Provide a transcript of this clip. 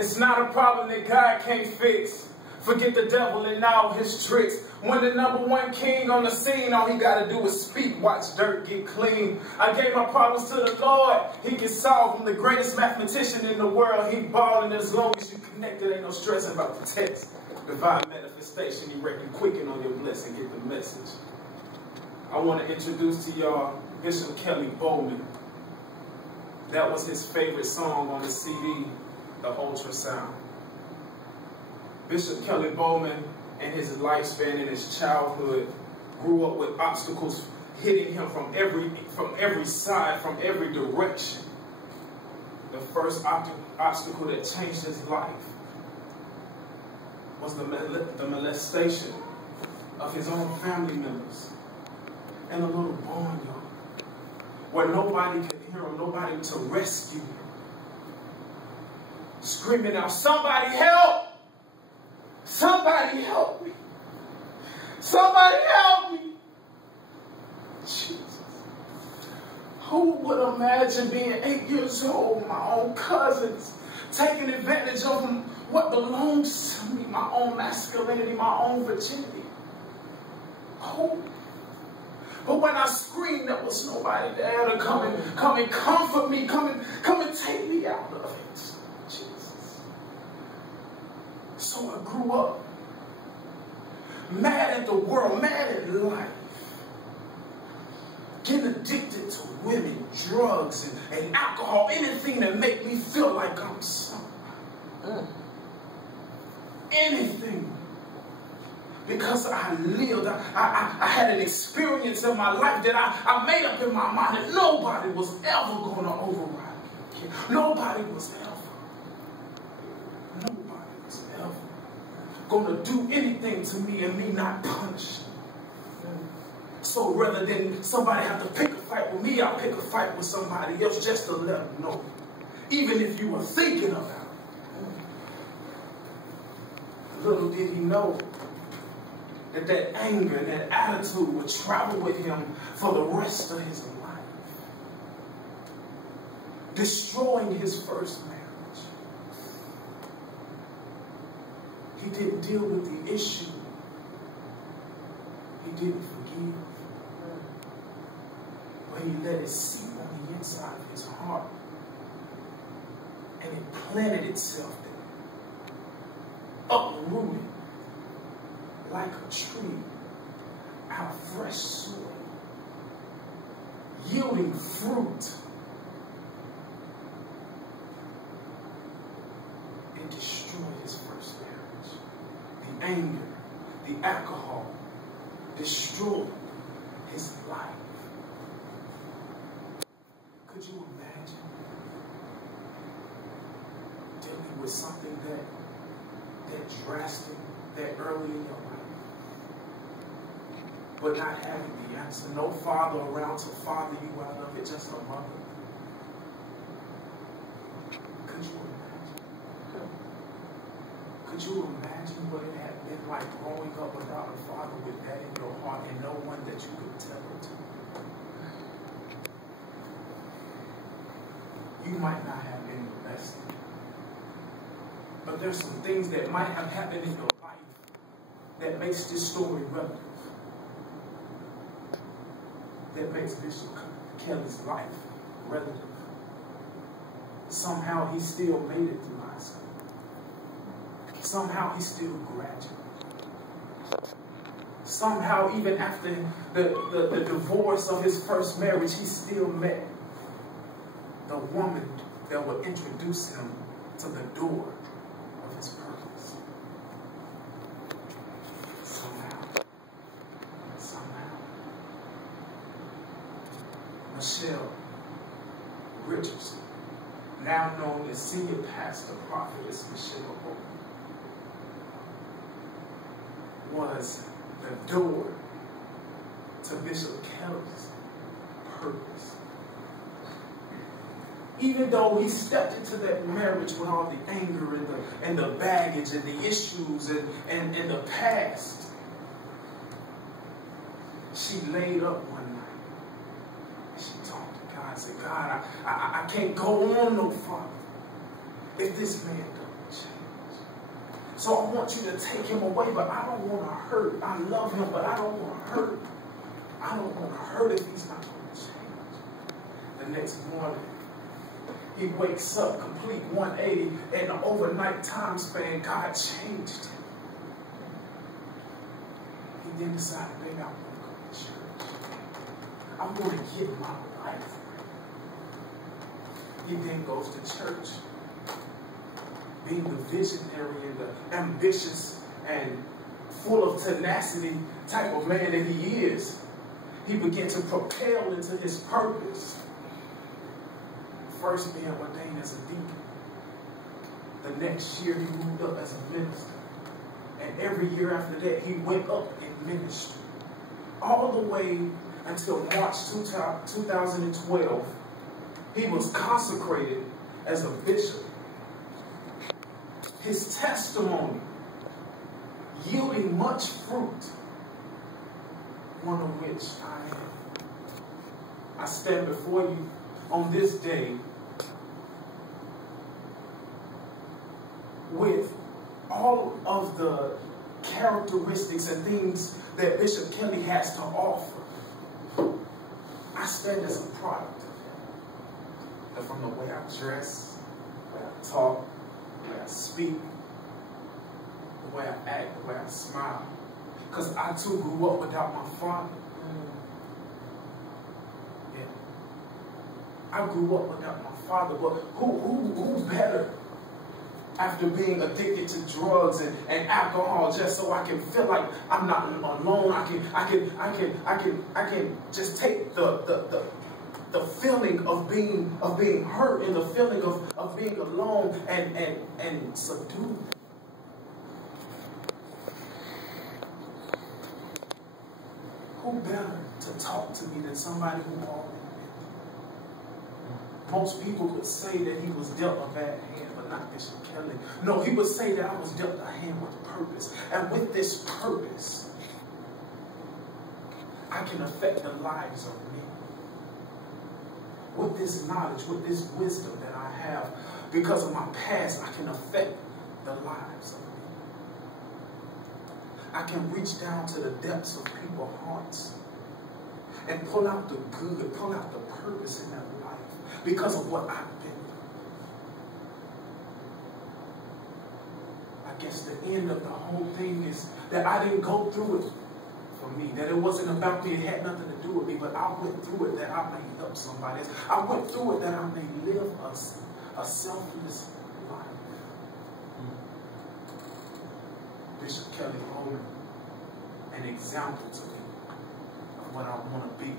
It's not a problem that God can't fix. Forget the devil and all his tricks. When the #1 king on the scene, all he gotta do is speak, watch dirt get clean. I gave my problems to the Lord, he can solve them. The greatest mathematician in the world, he balling. As long as you connected, ain't no stressing about the text. Divine manifestation, you reckon quicken on your blessing, get the message. I want to introduce to y'all Bishop Kelly Bowman. That was his favorite song on the CD, The Ultrasound. Bishop Kelly Bowman, in his lifespan, in his childhood, grew up with obstacles hitting him from every side, from every direction. The first obstacle that changed his life was the molestation of his own family members in a little barnyard where nobody could hear him, nobody to rescue him. Screaming out, "Somebody help! Somebody help me! Somebody help me!" Jesus. Who would imagine being 8 years old, my own cousins, taking advantage of what belongs to me, my own masculinity, my own virginity? Who? But when I screamed, there was nobody there to come and comfort me, come and take me out of it. Jesus. So I grew up mad at the world, mad at life, getting addicted to women, drugs, and alcohol, anything that make me feel like I'm somebody. Anything. Because I lived, I had an experience in my life that I made up in my mind that nobody was ever going to override me. Nobody was ever going to do anything to me and me not punish them. So rather than somebody have to pick a fight with me, I'll pick a fight with somebody else just to let them know. Even if you were thinking about it. Little did he know that anger and that attitude would travel with him for the rest of his life. Destroying his first marriage. He didn't deal with the issue. He didn't forgive. But he let it seep on the inside of his heart. And it planted itself there. Uprooted. Like a tree out of fresh soil, yielding fruit. It destroyed his first marriage. The anger, the alcohol, destroyed his life. Could you imagine dealing with something that drastic, that early in your life? But not having the answer. No father around to father you out of it, just a mother. Could you imagine? Could you imagine what it had been like growing up without a father with that in your heart and no one that you could tell it to? You might not have been the best. But there's some things that might have happened in your life that makes this story relevant. That makes Bishop Kelly's life relative. Somehow he still made it through high school. Somehow he still graduated. Somehow even after the divorce of his first marriage, he still met the woman that would introduce him to the door of his purpose. Michelle Richardson, now known as Senior Pastor Prophetess Michelle Bowman, was the door to Bishop Kelly's purpose. Even though he stepped into that marriage with all the anger and the baggage and the issues and the past, she laid up one night. She talked to God and said, "God, I can't go on no farther if this man don't So I want you to take him away, but I don't want to hurt. I love him, but I don't want to hurt. I don't want to hurt if he's not going to change. The next morning, he wakes up, complete 180, in an overnight time span, God changed him. He then decided, baby, I'm going to go to church. I'm going to get my life right. He then goes to church. Being the visionary and the ambitious and full of tenacity type of man that he is, he began to propel into his purpose. First being ordained as a deacon. The next year he moved up as a minister. And every year after that he went up in ministry. All the way until March 2012, he was consecrated as a bishop. His testimony yielding much fruit, one of which I am. I stand before you on this day with all of the characteristics and things that Bishop Kelly has to offer. I stand as a product of from the way I dress, the way I talk, the way I speak, the way I act, the way I smile. Because I too grew up without my father. Yeah. I grew up without my father, but who better after being addicted to drugs and alcohol just so I can feel like I'm not alone. I can just take the feeling of being hurt and the feeling of being alone and subdue it. Who better to talk to me than somebody who already been there? Most people would say that he was dealt a bad hand, but not Bishop Kelly. No, he would say that I was dealt a hand with purpose. And with this purpose, I can affect the lives of men. With this knowledge, with this wisdom that I have, because of my past, I can affect the lives of men. I can reach down to the depths of people's hearts and pull out the good, pull out the purpose in their life because of what I've been through. I guess the end of the whole thing is that I didn't go through it for me, that it wasn't about me, it had nothing to do with me, but I went through it that I may help somebody else. I went through it that I may live a selfless life. Bishop Kelly Holman, an example to me of what I want to be.